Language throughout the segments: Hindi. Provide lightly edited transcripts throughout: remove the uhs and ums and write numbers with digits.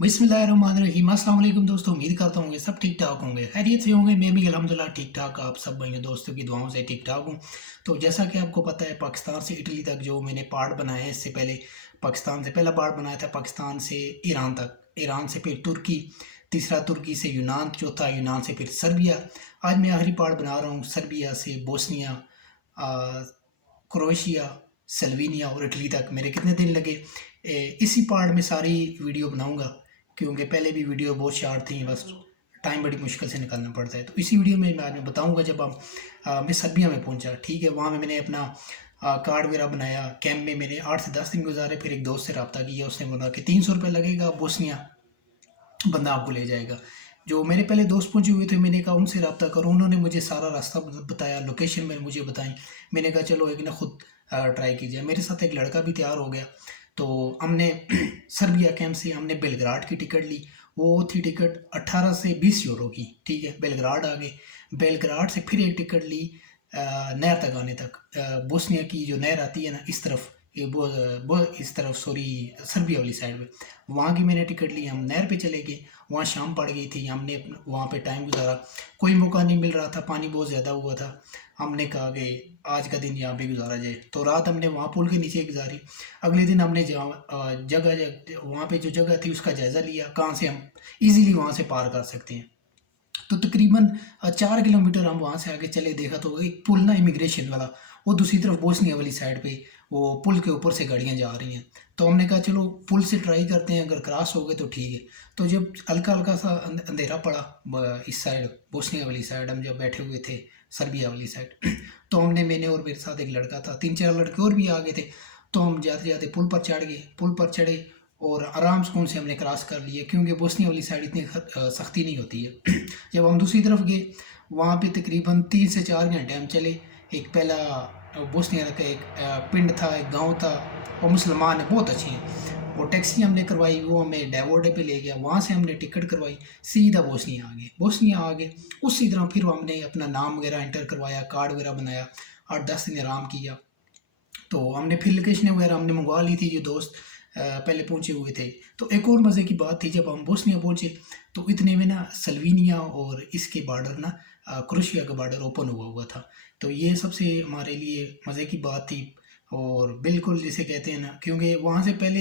बिस्मिल्लाहिर्रहमानिर्रहीम। अस्सलाम वालेकुम दोस्तों, उम्मीद करता हूँ कि सब ठीक ठाक होंगे, खैरियत से होंगे। मैं भी अल्हम्दुलिल्लाह ठीक ठाक, आप सब भाइयों दोस्तों की दुआओं से ठीक ठाक हूँ। तो जैसा कि आपको पता है, पाकिस्तान से इटली तक जो मैंने पार्ट बनाए हैं, इससे पहले पाकिस्तान से पहला पार्ट बनाया था, पाकिस्तान से ईरान तक, ईरान से फिर तुर्की, तीसरा तुर्की से यूनान, चौथा यूनान से फिर सर्बिया। आज मैं आखिरी पार्ट बना रहा हूँ सर्बिया से बोस्निया, क्रोएशिया, स्लोवेनिया और इटली तक। मेरे कितने दिन लगे, इसी पार्ट में सारी वीडियो बनाऊंगा, क्योंकि पहले भी वीडियो बहुत शार्ट थी, बस टाइम बड़ी मुश्किल से निकालना पड़ता है। तो इसी वीडियो में मैं आज मैं बताऊंगा जब मैं सर्बिया में पहुंचा, ठीक है। वहाँ में मैंने अपना कार्ड वगैरह बनाया, कैंप में मैंने 8 से 10 दिन गुजारे। फिर एक दोस्त से रब्ता किया, उसने बोला कि 300 रुपये लगेगा, बोस्निया बंदा आपको ले जाएगा। जो मेरे पहले दोस्त पहुंचे हुए थे, मैंने कहा उनसे रब्ता करो, उन्होंने मुझे सारा रास्ता बताया, लोकेशन मैंने मुझे बताई। मैंने कहा चलो एक ना खुद ट्राई कीजिए। मेरे साथ एक लड़का भी तैयार हो गया। तो हमने सर्बिया कैंप से हमने बेलग्राड की टिकट ली। वो थी टिकट 18 से 20 यूरो की, ठीक है। बेलग्राड आ गए। बेलग्राड से फिर एक टिकट ली नहर तक आने तक। बोस्निया की जो नहर आती है ना इस तरफ, ये वो इस तरफ, सॉरी, सर्बिया वाली साइड में, वहाँ की मैंने टिकट ली। हम नहर पे चले गए। वहाँ शाम पड़ गई थी, हमने वहाँ पे टाइम गुजारा। कोई मौका नहीं मिल रहा था, पानी बहुत ज़्यादा हुआ था। हमने कहा कि आज का दिन यहाँ पे गुजारा जाए, तो रात हमने वहाँ पुल के नीचे गुजारी। अगले दिन हमने जगह वहाँ पे जो जगह थी उसका जायज़ा लिया, कहाँ से हम इजीली वहाँ से पार कर सकते हैं। तो तकरीबन 4 किलोमीटर हम वहाँ से आगे चले, देखा तो एक पुल ना इमिग्रेशन वाला, वो दूसरी तरफ बोस्निया वाली साइड पे, वो पुल के ऊपर से गाड़ियाँ जा रही हैं। तो हमने कहा चलो पुल से ट्राई करते हैं, अगर क्रॉस हो गए तो ठीक है। तो जब हल्का हल्का सा अंधेरा पड़ा इस साइड बोस्निया वाली साइड, हम जब बैठे हुए थे सर्बिया वाली साइड, तो मैंने और मेरे साथ एक लड़का था, 3 4 लड़के और भी आ गए थे। तो हम जाते जाते पुल पर चढ़ गए, पुल पर चढ़े और आराम सुकून से हमने क्रॉस कर लिया, क्योंकि बोस्निया वाली साइड इतनी सख्ती नहीं होती है। जब हम दूसरी तरफ गए, वहाँ पे तकरीबन 3 से 4 घंटे हम चले। एक पहला बोस्निया का एक पिंड था, एक गांव था, और मुसलमान है, बहुत अच्छे हैं। वो टैक्सी हमने करवाई, वो हमें डेवोडे पे ले गया। वहाँ से हमने टिकट करवाई, सीधा बोस्निया आ गए। बोस्निया आ गए, उसी तरह फिर हमने अपना नाम वगैरह एंटर करवाया, कार्ड वगैरह बनाया, 8 10 दिन आराम किया। तो हमने फिर लोकेशन वगैरह हमने मंगवा ली थी, जो दोस्त पहले पहुंचे हुए थे। तो एक और मज़े की बात थी, जब हम बोस्निया पहुंचे तो इतने में ना स्लोवेनिया और इसके बॉर्डर ना क्रोशिया का बॉर्डर ओपन हुआ हुआ था। तो ये सबसे हमारे लिए मज़े की बात थी। और बिल्कुल जिसे कहते हैं ना, क्योंकि वहाँ से पहले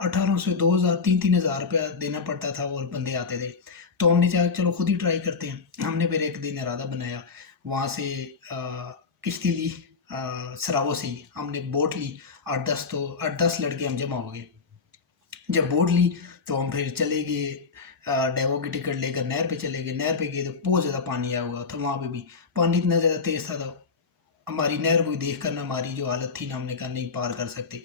1800 2000 3 3 हज़ार रुपया देना पड़ता था और बंदे आते थे। तो हमने चाहा चलो खुद ही ट्राई करते हैं। हमने फिर एक दिन इरादा बनाया, वहाँ से किश्ती ली, सरावो से ही हमने बोट ली। 8 10 लड़के हम जमा हो गए। जब बोट ली तो हम फिर चले गए, डेवो की टिकट लेकर नहर पे चले गए। नहर पे गए तो बहुत ज़्यादा पानी आया हुआ था, वहाँ पे भी पानी इतना ज़्यादा तेज़ था। तो हमारी नहर को देख कर ना हमारी जो हालत थी ना, हमने कहा नहीं पार कर सकते।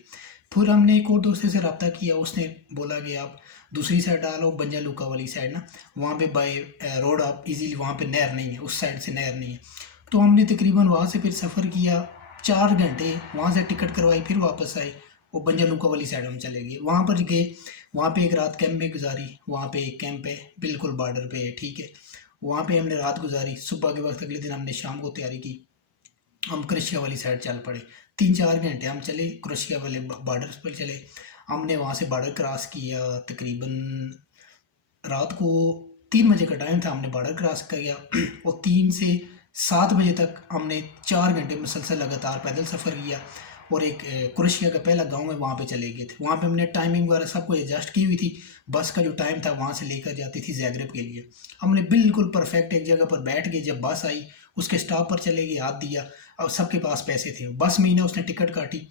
फिर हमने एक और दोस्त से रब्ता किया, उसने बोला कि आप दूसरी साइड आ लो, बंजा लुका वाली साइड ना, वहाँ पे बाय रोड आप इजीली, वहाँ पे नहर नहीं है, उस साइड से नहर नहीं है। तो हमने तकरीबन वहाँ से फिर सफ़र किया 4 घंटे, वहाँ से टिकट करवाई, फिर वापस आए। वो बंजा लुका वाली साइड हम चले गए, वहाँ पर गए। वहाँ पे एक रात कैंप में गुजारी। वहाँ पे एक कैंप है, बिल्कुल बॉर्डर पे है, ठीक है। वहाँ पे हमने रात गुजारी। सुबह के वक्त अगले दिन हमने शाम को तैयारी की, हम क्रोशिया वाली साइड चल पड़े। 3 4 घंटे हम चले, क्रोशिया वाले बॉर्डर पर चले। हमने वहाँ से बॉर्डर क्रॉस किया, तकरीबन रात को 3 बजे का टाइम था, हमने बॉर्डर क्रॉस किया। और 3 से 7 बजे तक हमने 4 घंटे मुसलसल लगातार पैदल सफ़र किया। और एक क्रोशिया का पहला गांव है, वहाँ पे चले गए थे। वहाँ पे हमने टाइमिंग वगैरह सब कुछ एडजस्ट की हुई थी। बस का जो टाइम था वहाँ से लेकर जाती थी ज़ाग्रेब के लिए। हमने बिल्कुल परफेक्ट एक जगह पर बैठ गए। जब बस आई उसके स्टॉप पर चले गए, हाथ दिया, और सबके पास पैसे थे। बस में ही ना उसने टिकट काटी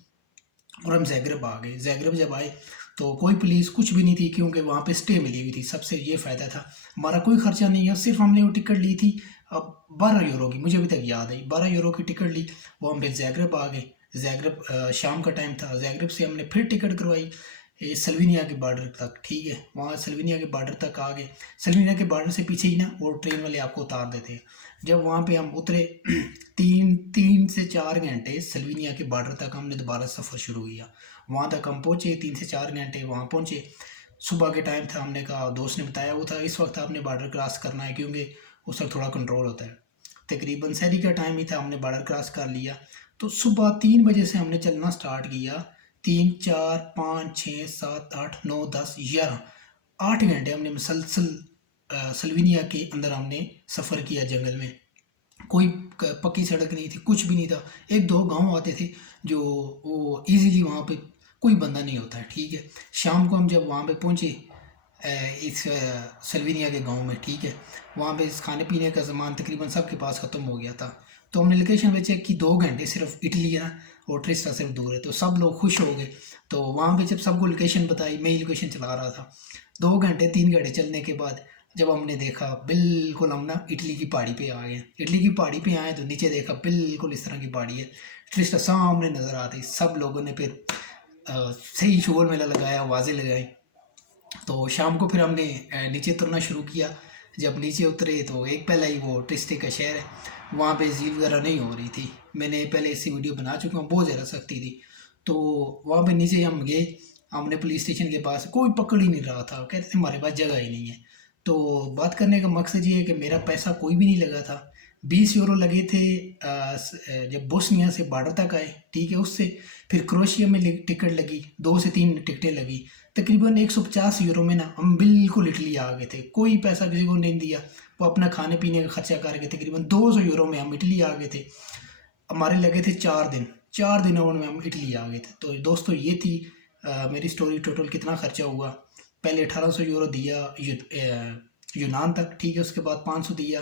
और हम ज़ाग्रेब आ गए। ज़ाग्रेब जब आए तो कोई पुलिस कुछ भी नहीं थी, क्योंकि वहाँ पे स्टे मिली हुई थी। सबसे ये फ़ायदा था, हमारा कोई खर्चा नहीं है, सिर्फ हमने वो टिकट ली थी अब 12 यूरो की, मुझे अभी तक याद है, 12 यूरो की टिकट ली। वो हम फिर ज़ाग्रेब आ गए। ज़ाग्रेब शाम का टाइम था। ज़ाग्रेब से हमने फिर टिकट करवाई स्लोवेनिया के बॉर्डर तक, ठीक है। वहाँ स्लोवेनिया के बॉर्डर तक आ गए। स्लोवेनिया के बॉर्डर से पीछे ही ना वो ट्रेन वाले आपको उतार देते हैं। जब वहाँ पे हम उतरे 3 3 से 4 घंटे स्लोवेनिया के बॉर्डर तक हमने दोबारा सफ़र शुरू किया। वहाँ तक हम पहुँचे, 3 से 4 घंटे वहाँ पहुँचे। सुबह के टाइम था, हमने कहा, दोस्त ने बताया हुआ था इस वक्त आपने बॉर्डर क्रॉस करना है, क्योंकि उस वक्त थोड़ा कंट्रोल होता है। तकरीबन सहरी का टाइम ही था, हमने बॉर्डर क्रॉस कर लिया। तो सुबह 3 बजे से हमने चलना स्टार्ट किया। 3 4 5 6 7 8 9 10 11, 8 घंटे हमने मुसलसल सल्वीनिया के अंदर हमने सफ़र किया जंगल में। कोई पक्की सड़क नहीं थी, कुछ भी नहीं था। एक दो गांव आते थे जो वो इजीली वहाँ पे कोई बंदा नहीं होता है, ठीक है। शाम को हम जब वहाँ पे पहुँचे इस सल्वीनिया के गांव में, ठीक है, वहाँ पे इस खाने पीने का सामान तकरीबन सबके पास ख़त्म हो गया था। तो हमने लोकेशन पे चेक की, 2 घंटे सिर्फ इटली है ना और ट्रिस्टा सिर्फ दूर है, तो सब लोग खुश हो गए। तो वहाँ पे जब सबको लोकेशन बताई, मैं ही लोकेशन चला रहा था, 2 घंटे 3 घंटे चलने के बाद जब हमने देखा बिल्कुल हम ना इटली की पहाड़ी पे आ गए। इटली की पहाड़ी पे आए तो नीचे देखा बिल्कुल इस तरह की पहाड़ी है, ट्रिस्टा सामने नज़र आती। सब लोगों ने फिर सही शोर मेला लगाया, आवाज़ें लगाई। तो शाम को फिर हमने नीचे उतरना शुरू किया। जब नीचे उतरे तो एक पहला ही वो ट्रिस्टे का शहर है, वहाँ पे झील वगैरह नहीं हो रही थी। मैंने पहले इससे वीडियो बना चुका हूँ, बहुत ज़्यादा सख्ती थी। तो वहाँ पे नीचे हम गए, हमने पुलिस स्टेशन के पास, कोई पकड़ ही नहीं रहा था, कहते थे हमारे पास जगह ही नहीं है। तो बात करने का मकसद ये है कि मेरा पैसा कोई भी नहीं लगा था। 20 यूरो लगे थे जब बोस्निया से बॉर्डर तक आए, ठीक है। उससे फिर क्रोएशिया में टिकट लगी, 2 से 3 टिकटें लगी। तकरीबन 150 यूरो में ना हम बिल्कुल इटली आ गए थे। कोई पैसा किसी को नहीं दिया, वो अपना खाने पीने का खर्चा करके तकरीबन 200 यूरो में हम इटली आ गए थे। हमारे लगे थे 4 दिन, 4 दिनों में हम इटली आ गए थे। तो दोस्तों ये थी मेरी स्टोरी। टोटल कितना खर्चा हुआ, पहले 1800 यूरो दिया यूनान तक, ठीक है। उसके बाद 500 दिया,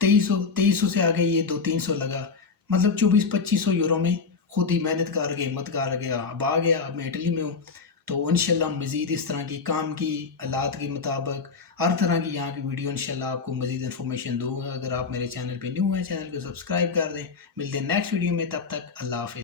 2300 से आगे ये 200-300 लगा, मतलब 2400-2500 यूरो में खुद ही मेहनत करके हिम्मत करके अब आ गया। अब मैं इटली में हूँ। तो इंशाल्लाह मज़ीद इस तरह की काम की हालात के मुताबिक हर तरह की यहाँ की वीडियो इंशाल्लाह आपको मज़ीद इन्फॉर्मेशन दूँगा। अगर आप मेरे चैनल पे न्यू हैं, चैनल को सब्सक्राइब कर दें। मिलते हैं नेक्स्ट वीडियो में, तब तक अल्लाह हाफ़िज़।